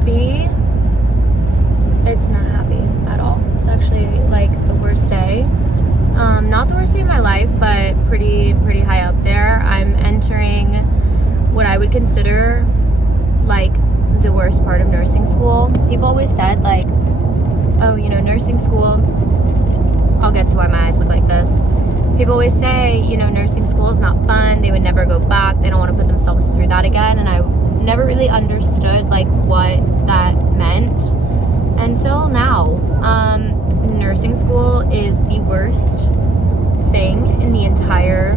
happy. It's not happy at all. It's actually like the worst day. Not the worst day of my life, but pretty high up there. I'm entering what I would consider like the worst part of nursing school. People always said like, oh, you know, nursing school, I'll get to why my eyes look like this. People always say, you know, nursing school is not fun. They would never go back. They don't want to put themselves through that again. And I never really understood like what that meant until now. Nursing school is the worst thing in the entire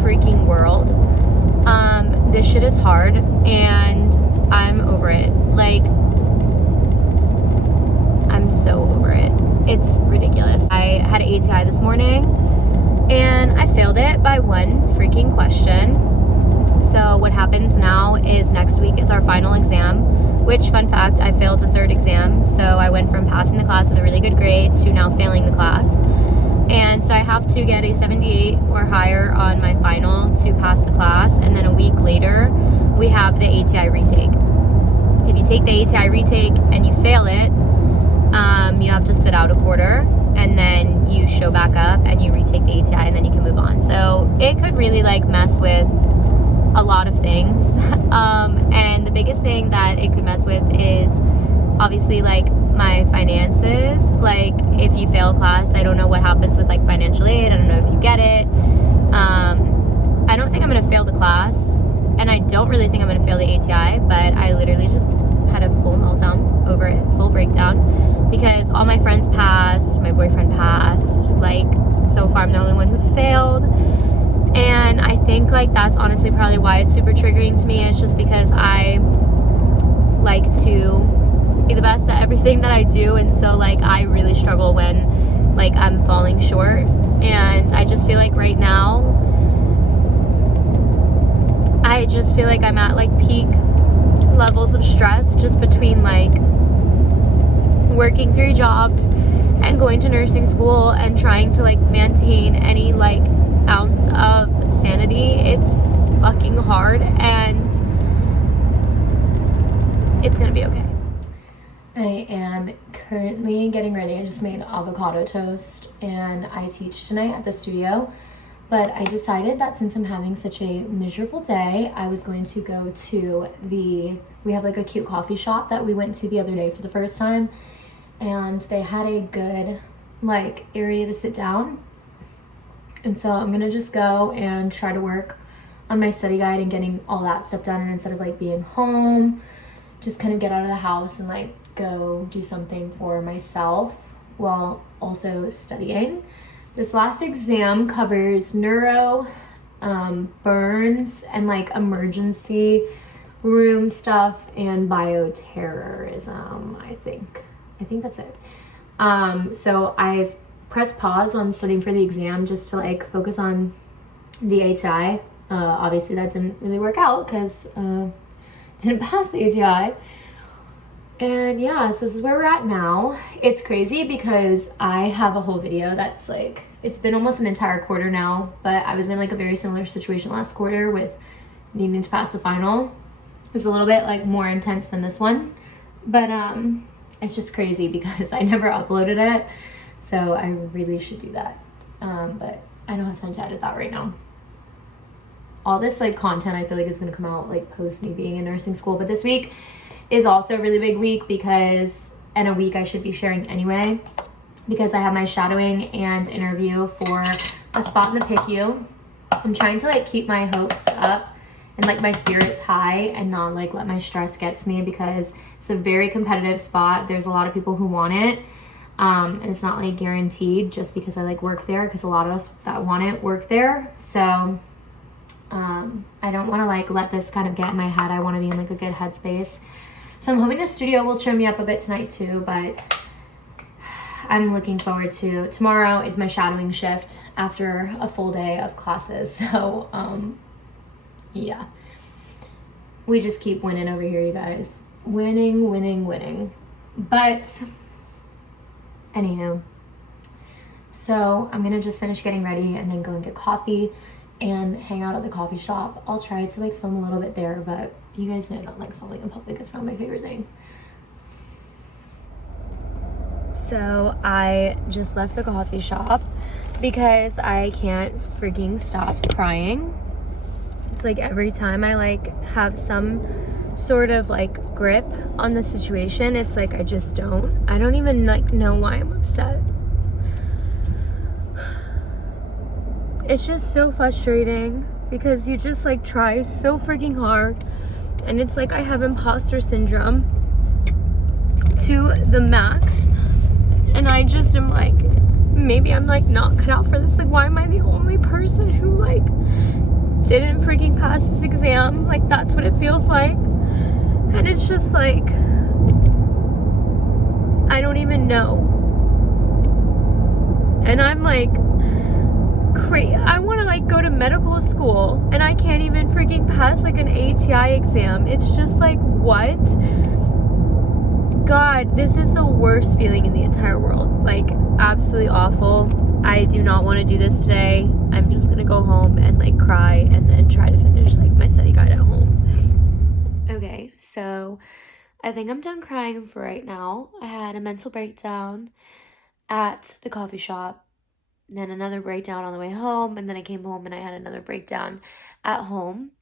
freaking world. This shit is hard and I'm over it. Like, I'm so over it. It's ridiculous. I had an ATI this morning and I failed it by one freaking question. So what happens now is next week is our final exam, which, fun fact, I failed the third exam. So I went from passing the class with a really good grade to now failing the class. And so I have to get a 78 or higher on my final to pass the class. And then a week later, we have the ATI retake. If you take the ATI retake and you fail it, you have to sit out a quarter and then you show back up and you retake the ATI and then you can move on. So it could really like mess with a lot of things. And the biggest thing that it could mess with is obviously like my finances. Like if you fail a class, I don't know what happens with like financial aid. I don't know if you get it. I don't think I'm gonna fail the class and I don't really think I'm gonna fail the ATI, but I literally just had a full meltdown over it, full breakdown, because all my friends passed, my boyfriend passed, like so far I'm the only one who failed. And I think like that's honestly probably why it's super triggering to me. It's just because I like to be the best at everything that I do, and so like I really struggle when like I'm falling short. And I just feel like right now I just feel like I'm at like peak levels of stress just between like working 3 jobs and going to nursing school and trying to like maintain any like ounce of sanity. It's fucking hard and it's gonna be okay. I am currently getting ready. I just made avocado toast and I teach tonight at the studio, but I decided that since I'm having such a miserable day, I was going to go to we have like a cute coffee shop that we went to the other day for the first time, and they had a good like area to sit down. And so I'm gonna just go and try to work on my study guide and getting all that stuff done. And instead of like being home, just kind of get out of the house and like go do something for myself while also studying. This last exam covers neuro, burns, and like emergency room stuff and bioterrorism, I think that's it. So I've pressed pause on studying for the exam just to like focus on the ATI. Obviously that didn't really work out because didn't pass the ATI. And yeah, so this is where we're at now. It's crazy because I have a whole video that's like, it's been almost an entire quarter now, but I was in like a very similar situation last quarter with needing to pass the final. It was a little bit like more intense than this one, but it's just crazy because I never uploaded it. So I really should do that. But I don't have time to edit that right now. All this like content I feel like is gonna come out like post me being in nursing school, but this week is also a really big week because in a week I should be sharing anyway, because I have my shadowing and interview for a spot in the PICU. I'm trying to like keep my hopes up and like my spirits high and not like let my stress get to me, because it's a very competitive spot. There's a lot of people who want it. And it's not like guaranteed just because I like work there, because a lot of us that want it work there. So I don't want to like let this kind of get in my head. I want to be in like a good headspace. So I'm hoping the studio will cheer me up a bit tonight too, but I'm looking forward to, tomorrow is my shadowing shift after a full day of classes. So yeah, we just keep winning over here, you guys. Winning. But anywho, so I'm gonna just finish getting ready and then go and get coffee and hang out at the coffee shop. I'll try to like film a little bit there, but You guys know I don't like falling in public. It's not my favorite thing. So I just left the coffee shop because I can't freaking stop crying. It's like every time I like have some sort of like grip on the situation, it's like I don't even like know why I'm upset. It's just so frustrating because you just like try so freaking hard, and it's like I have imposter syndrome to the max, and I just am like, maybe I'm like not cut out for this. Like, why am I the only person who like didn't freaking pass this exam? Like, that's what it feels like. And it's just like, I don't even know. And I'm like, I want to like go to medical school and I can't even freaking pass like an ATI exam. It's just like, what? God, this is the worst feeling in the entire world. Like, absolutely awful. I do not want to do this today. I'm just gonna go home and like cry and then try to finish like my study guide at home. Okay, so I think I'm done crying for right now. I had a mental breakdown at the coffee shop, then another breakdown on the way home, and then I came home and I had another breakdown at home.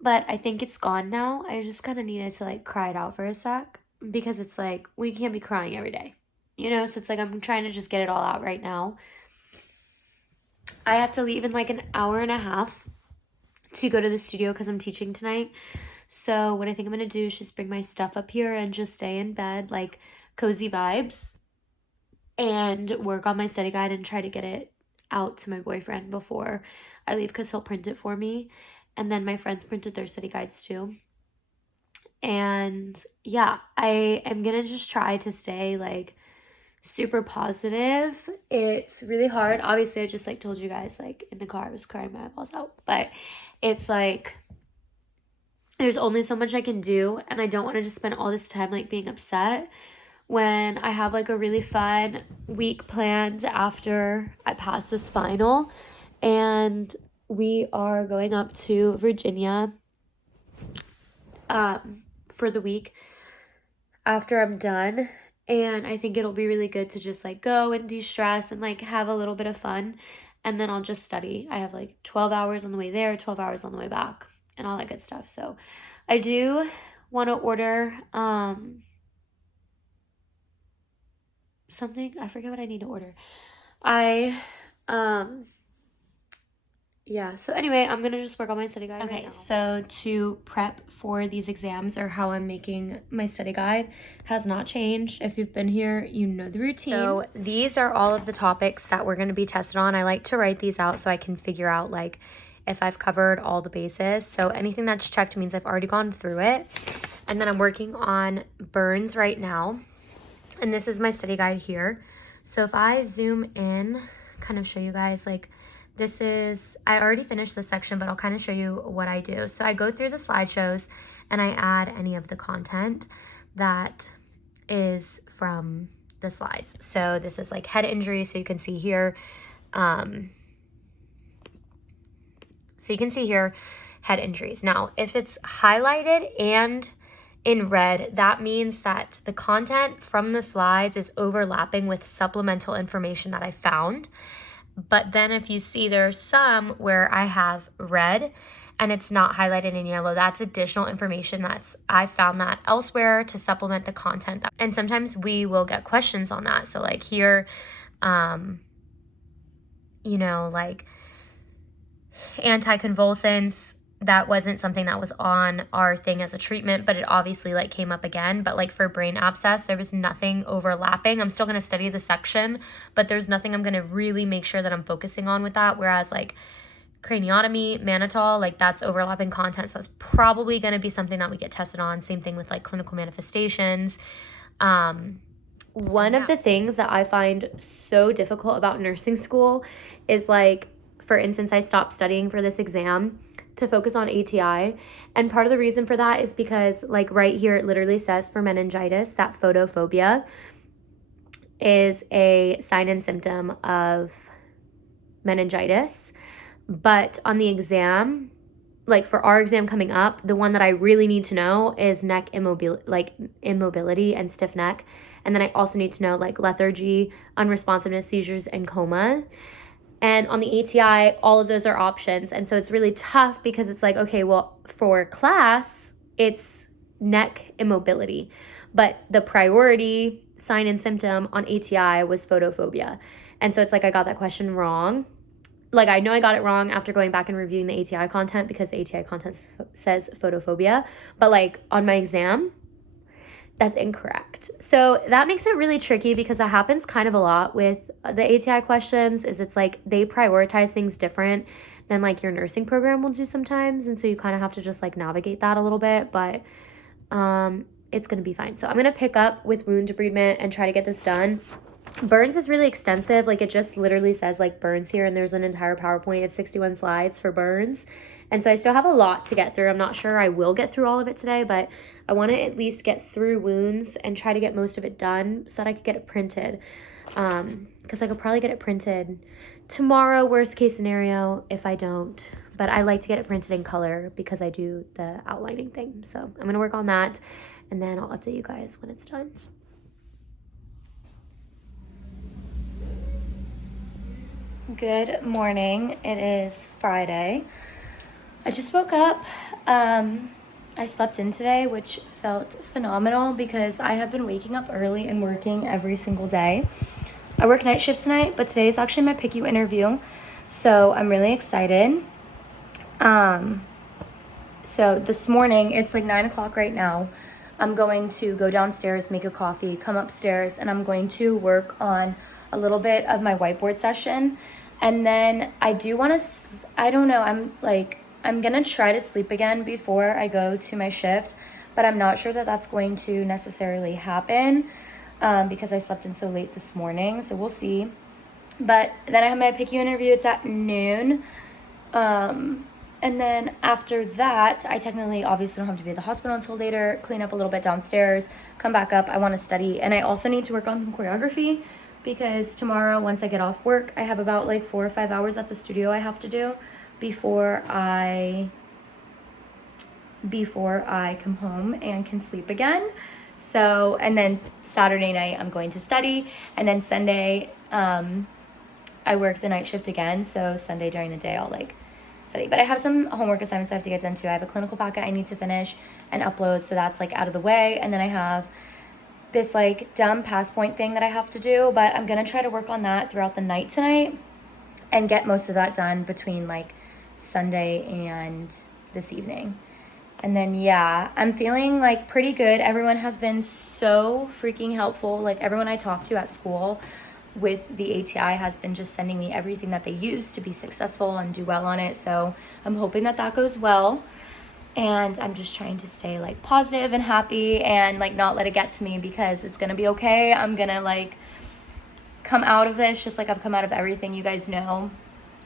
But I think it's gone now. I just kind of needed to like cry it out for a sec, because it's like, we can't be crying every day, you know? So it's like, I'm trying to just get it all out right now. I have to leave in like an hour and a half to go to the studio because I'm teaching tonight. So what I think I'm going to do is just bring my stuff up here and just stay in bed, like cozy vibes, and work on my study guide and try to get it out to my boyfriend before I leave, because he'll print it for me. And then my friends printed their study guides too. And yeah, I am going to just try to stay like super positive. It's really hard. Obviously, I just like told you guys, like in the car I was crying my eyeballs out, but it's like there's only so much I can do, and I don't want to just spend all this time like being upset when I have like a really fun week planned after I pass this final. And we are going up to Virginia for the week after I'm done. And I think it'll be really good to just like go and de-stress and like have a little bit of fun. And then I'll just study. I have like 12 hours on the way there, 12 hours on the way back, and all that good stuff. So I do want to order something. I forget what I need to order. Yeah, so anyway, I'm gonna just work on my study guide right now. So to prep for these exams, or how I'm making my study guide, has not changed. If you've been here, you know the routine. So these are all of the topics that we're gonna be tested on. I like to write these out so I can figure out like if I've covered all the bases. So anything that's checked means I've already gone through it. And then I'm working on burns right now. And this is my study guide here. So if I zoom in, kind of show you guys, like, this is, I already finished this section, but I'll kind of show you what I do. So I go through the slideshows and I add any of the content that is from the slides. So this is like head injury. So you can see here, head injuries. Now, if it's highlighted and in red, that means that the content from the slides is overlapping with supplemental information that I found. But then if you see, there's some where I have red and it's not highlighted in yellow, that's additional information I found that elsewhere to supplement the content. And sometimes we will get questions on that. So like here, you know, like anticonvulsants, that wasn't something that was on our thing as a treatment, but it obviously like came up again. But like for brain abscess, there was nothing overlapping. I'm still going to study the section, but there's nothing I'm going to really make sure that I'm focusing on with that. Whereas like craniotomy, mannitol, like that's overlapping content. So that's probably going to be something that we get tested on. Same thing with like clinical manifestations. One of the things that I find so difficult about nursing school is like, for instance, I stopped studying for this exam to focus on ATI. And part of the reason for that is because like right here, it literally says for meningitis that photophobia is a sign and symptom of meningitis. But on the exam, like for our exam coming up, the one that I really need to know is neck immobility and stiff neck. And then I also need to know like lethargy, unresponsiveness, seizures, and coma. And on the ATI, all of those are options. And so it's really tough because it's like, okay, well, for class, it's neck immobility. But the priority sign and symptom on ATI was photophobia. And so it's like I got that question wrong. Like, I know I got it wrong after going back and reviewing the ATI content because the ATI content says photophobia. But like on my exam, that's incorrect. So that makes it really tricky because that happens kind of a lot with the ATI questions, is it's like they prioritize things different than like your nursing program will do sometimes. And so you kind of have to just like navigate that a little bit, but it's going to be fine. So I'm going to pick up with wound debridement and try to get this done. Burns is really extensive. Like, it just literally says like burns here, and there's an entire PowerPoint. It's 61 slides for burns. And so I still have a lot to get through. I'm not sure I will get through all of it today, but I want to at least get through wounds and try to get most of it done so that I could get it printed. Because I could probably get it printed tomorrow, worst case scenario, if I don't. But I like to get it printed in color because I do the outlining thing. So I'm going to work on that, and then I'll update you guys when it's done. Good morning. It is Friday. I just woke up. I slept in today, which felt phenomenal because I have been waking up early and working every single day. I work night shift tonight, but today is actually my PICU interview, so I'm really excited. So this morning, it's like 9 o'clock right now. I'm going to go downstairs, make a coffee, come upstairs, and I'm going to work on a little bit of my whiteboard session. And then I do want to, I don't know, I'm going to try to sleep again before I go to my shift, but I'm not sure that that's going to necessarily happen because I slept in so late this morning, so we'll see. But then I have my PICU interview, it's at noon. And then after that, I technically obviously don't have to be at the hospital until later, clean up a little bit downstairs, come back up. I want to study, and I also need to work on some choreography because tomorrow, once I get off work, I have about like 4 or 5 hours at the studio I have to do before I come home and can sleep again. So, and then Saturday night I'm going to study, and then Sunday I work the night shift again, so Sunday during the day I'll like study. But I have some homework assignments I have to get done too. I have a clinical packet I need to finish and upload, so that's like out of the way. And then I have this like dumb PassPoint thing that I have to do, but I'm gonna try to work on that throughout the night tonight and get most of that done between like Sunday and this evening. And then yeah, I'm feeling like pretty good. Everyone has been so freaking helpful. Like everyone I talked to at school with the ATI has been just sending me everything that they use to be successful and do well on it. So I'm hoping that that goes well. And I'm just trying to stay like positive and happy and like not let it get to me because it's gonna be okay. I'm gonna like come out of this just like I've come out of everything, you guys know.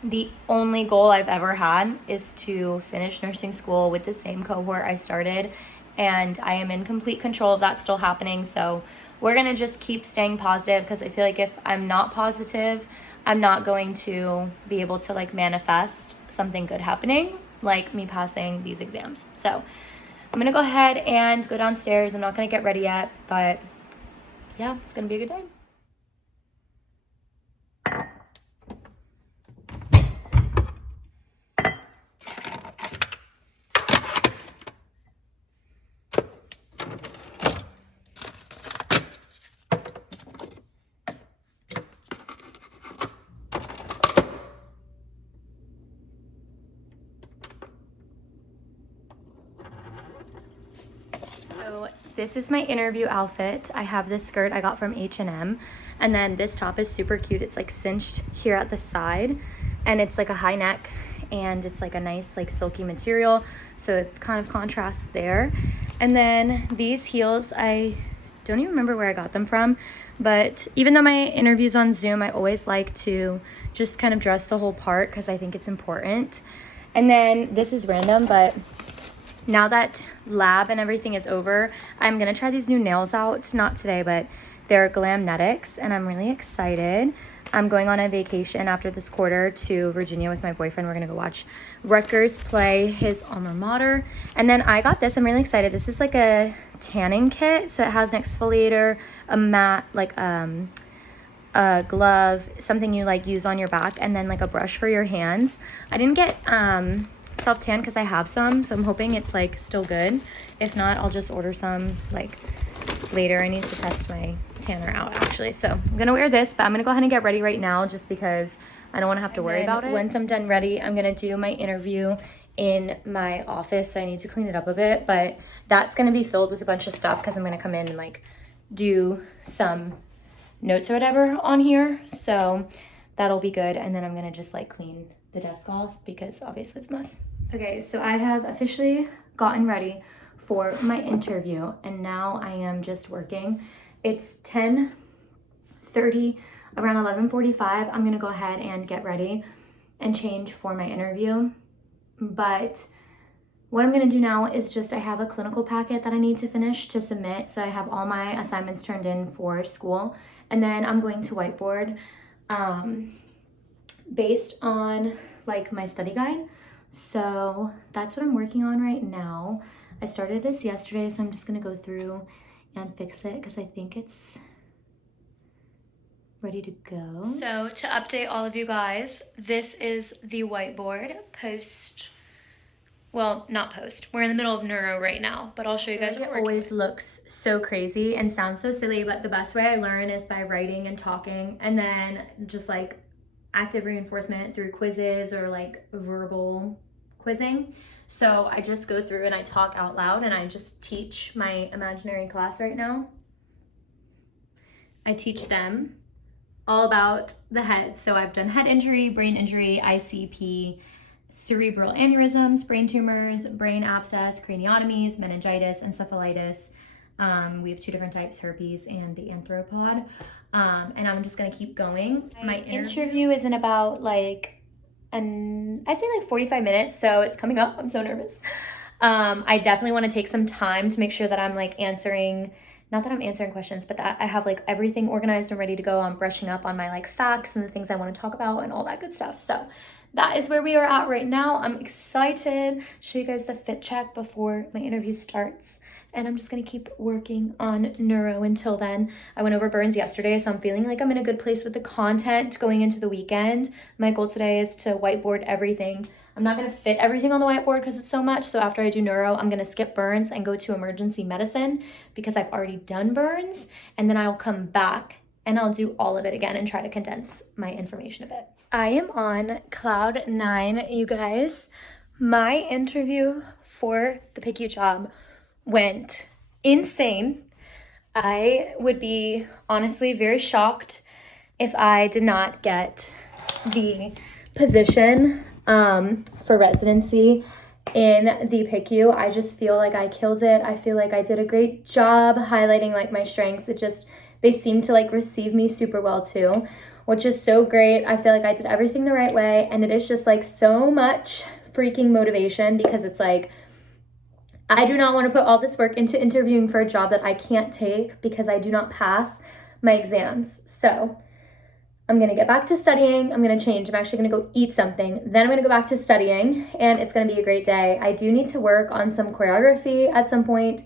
The only goal I've ever had is to finish nursing school with the same cohort I started, and I am in complete control of that still happening. So we're gonna just keep staying positive because I feel like if I'm not positive, I'm not going to be able to like manifest something good happening, like me passing these exams. So I'm gonna go ahead and go downstairs. I'm not gonna get ready yet, but yeah, it's gonna be a good day. So this is my interview outfit. I have this skirt I got from H&M, and then this top is super cute. It's like cinched here at the side, and it's like a high neck, and it's like a nice like silky material, so it kind of contrasts there. And then these heels, I don't even remember where I got them from, but even though my interview's on Zoom, I always like to just kind of dress the whole part because I think it's important. And then this is random, but now that lab and everything is over, I'm gonna try these new nails out. Not today, but they're Glamnetics, and I'm really excited. I'm going on a vacation after this quarter to Virginia with my boyfriend. We're gonna go watch Rutgers play his alma mater. And then I got this, I'm really excited. This is like a tanning kit. So it has an exfoliator, a mat, like a glove, something you like use on your back, and then like a brush for your hands. I didn't get self-tan because I have some, so I'm hoping it's like still good. If not, I'll just order some like later. I need to test my tanner out actually. So I'm gonna wear this, but I'm gonna go ahead and get ready right now just because I don't want to have to worry about it. Once I'm done ready, I'm gonna do my interview in my office, so I need to clean it up a bit, but that's gonna be filled with a bunch of stuff because I'm gonna come in and like do some notes or whatever on here, so that'll be good. And then I'm gonna just like clean the desk off because obviously it's a mess. Okay, so I have officially gotten ready for my interview and now I am just working. It's 10:30, around 11:45. I'm gonna go ahead and get ready and change for my interview. But what I'm gonna do now is just, I have a clinical packet that I need to finish to submit. So I have all my assignments turned in for school. And then I'm going to whiteboard based on like my study guide. So that's what I'm working on right now. I started this yesterday, so I'm just gonna go through and fix it because I think it's ready to go. So to update all of you guys, this is the whiteboard post. Well, not post. We're in the middle of neuro right now, but I'll show you guys what we're working with. It always looks so crazy and sounds so silly, but the best way I learn is by writing and talking, and then just like active reinforcement through quizzes or like verbal quizzing. So I just go through and I talk out loud and I just teach my imaginary class right now. I teach them all about the head. So I've done head injury, brain injury, ICP, cerebral aneurysms, brain tumors, brain abscess, craniotomies, meningitis, encephalitis. We have two different types, herpes and the arthropod. And I'm just gonna keep going. My interview is in about like, I'd say like 45 minutes, so it's coming up. I'm so nervous. I definitely wanna take some time to make sure that I'm like answering, not that I'm answering questions, but that I have like everything organized and ready to go. I'm brushing up on my like facts and the things I wanna talk about and all that good stuff. So that is where we are at right now. I'm excited. Show you guys the fit check before my interview starts. And I'm just gonna keep working on neuro until then. I went over burns yesterday, so I'm feeling like I'm in a good place with the content going into the weekend. My goal today is to whiteboard everything. I'm not gonna fit everything on the whiteboard because it's so much, so after I do neuro, I'm gonna skip burns and go to emergency medicine because I've already done burns, and then I'll come back and I'll do all of it again and try to condense my information a bit. I am on cloud 9, you guys. My interview for the PICU job went insane. I would be honestly very shocked if I did not get the position for residency in the PICU. I just feel like I killed it. I feel like I did a great job highlighting like my strengths. They seem to like receive me super well too, which is so great. I feel like I did everything the right way, and it is just like so much freaking motivation because it's like, I do not want to put all this work into interviewing for a job that I can't take because I do not pass my exams. So I'm going to get back to studying. I'm going to change. I'm actually going to go eat something. Then I'm going to go back to studying, and it's going to be a great day. I do need to work on some choreography at some point.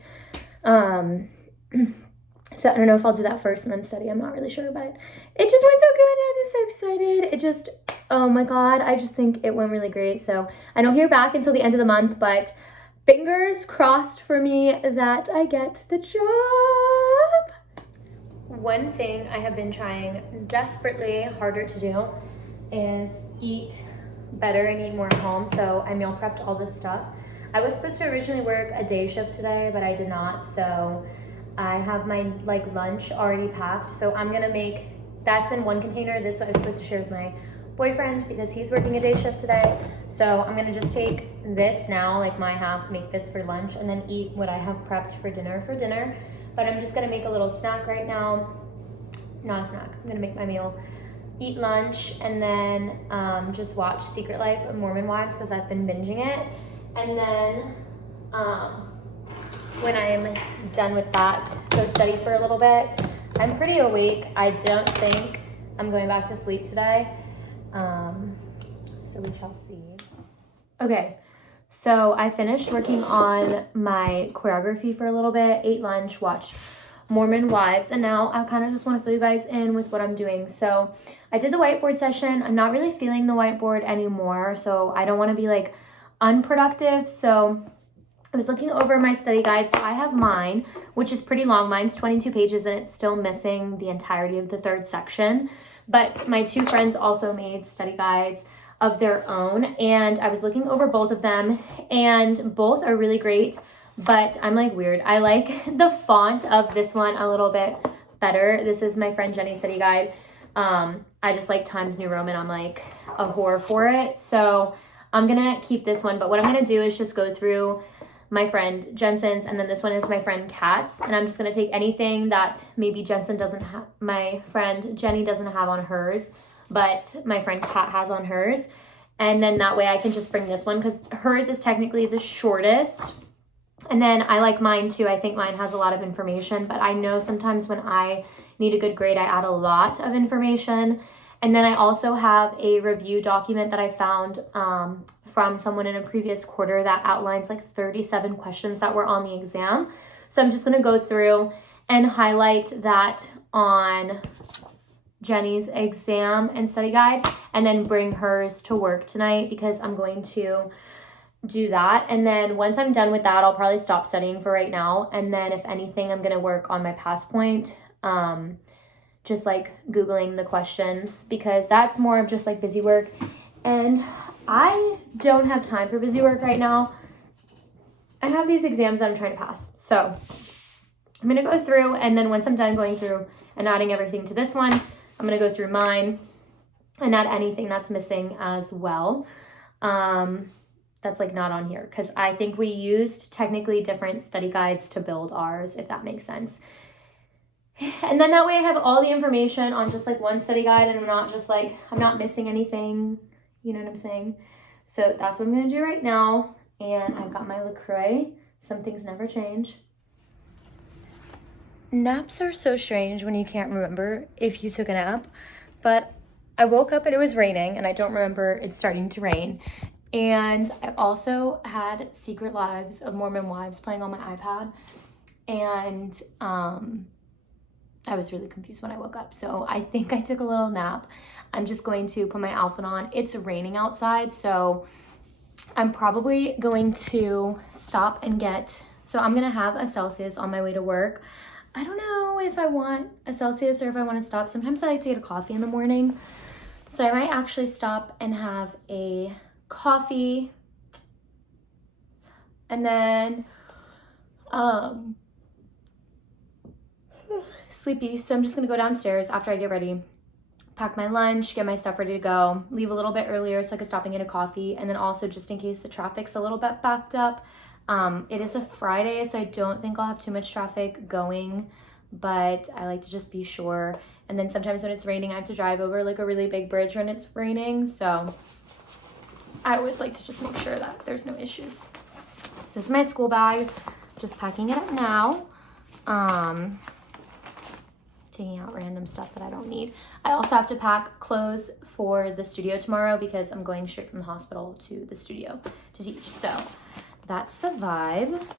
So I don't know if I'll do that first and then study. I'm not really sure, but it just went so good. I'm just so excited. Oh my God, I just think it went really great. So I don't hear back until the end of the month, but fingers crossed for me that I get the job. One thing I have been trying desperately harder to do is eat better and eat more at home. So I meal prepped all this stuff. I was supposed to originally work a day shift today, but I did not. So I have my like lunch already packed. So I'm gonna make, that's in one container. This I was supposed to share with my boyfriend because he's working a day shift today. So I'm gonna just take this now, like my half, make this for lunch, and then eat what I have prepped for dinner. But I'm just gonna make a little snack right now. Not a snack, I'm gonna make my meal, eat lunch, and then just watch Secret Life of Mormon Wives because I've been binging it. And then when I'm done with that, go study for a little bit. I'm pretty awake. I don't think I'm going back to sleep today. So we shall see. Okay, so I finished working on my choreography for a little bit, ate lunch, watched Mormon Wives, and now I kind of just want to fill you guys in with what I'm doing. So I did the whiteboard session. I'm not really feeling the whiteboard anymore, so I don't want to be like unproductive. So I was looking over my study guide. So I have mine, which is pretty long. Mine's 22 pages and it's still missing the entirety of the third section. But my two friends also made study guides of their own, and I was looking over both of them, and both are really great, but I'm like weird. I like the font of this one a little bit better. This is my friend Jenny's study guide. I just like Times New Roman. I'm like a whore for it. So I'm gonna keep this one, but what I'm gonna do is just go through my friend Jensen's, and then this one is my friend Kat's, and I'm just gonna take anything that maybe Jensen doesn't have, my friend Jenny doesn't have on hers, but my friend Kat has on hers. And then that way I can just bring this one because hers is technically the shortest. And then I like mine too. I think mine has a lot of information, but I know sometimes when I need a good grade, I add a lot of information. And then I also have a review document that I found from someone in a previous quarter that outlines like 37 questions that were on the exam. So I'm just gonna go through and highlight that on Jenny's exam and study guide, and then bring hers to work tonight because I'm going to do that. And then once I'm done with that, I'll probably stop studying for right now. And then if anything, I'm going to work on my past point, just like Googling the questions, because that's more of just like busy work. And I don't have time for busy work right now. I have these exams that I'm trying to pass. So I'm going to go through, and then once I'm done going through and adding everything to this one, I'm going to go through mine and add anything that's missing as well. That's like not on here because I think we used technically different study guides to build ours, if that makes sense. And then that way I have all the information on just like one study guide, and I'm not missing anything. You know what I'm saying? So that's what I'm going to do right now. And I've got my LaCroix. Some things never change. Naps are so strange when you can't remember if you took a nap, but I woke up and it was raining, and I don't remember it starting to rain. And I also had Secret Lives of Mormon Wives playing on my iPad, and I was really confused when I woke up. So I think I took a little nap. I'm just going to put my outfit on. It's raining outside, so I'm probably going to stop and so I'm gonna have a Celsius on my way to work. I don't know if I want a Celsius or if I want to stop. Sometimes I like to get a coffee in the morning. So I might actually stop and have a coffee. And then sleepy. So I'm just going to go downstairs after I get ready, pack my lunch, get my stuff ready to go, leave a little bit earlier so I can stop and get a coffee. And then also just in case the traffic's a little bit backed up, it is a Friday, so I don't think I'll have too much traffic going, but I like to just be sure. And then sometimes when it's raining, I have to drive over like a really big bridge when it's raining, so I always like to just make sure that there's no issues. So this is my school bag, just packing it up now, taking out random stuff that I don't need. I also have to pack clothes for the studio tomorrow because I'm going straight from the hospital to the studio to teach, so that's the vibe.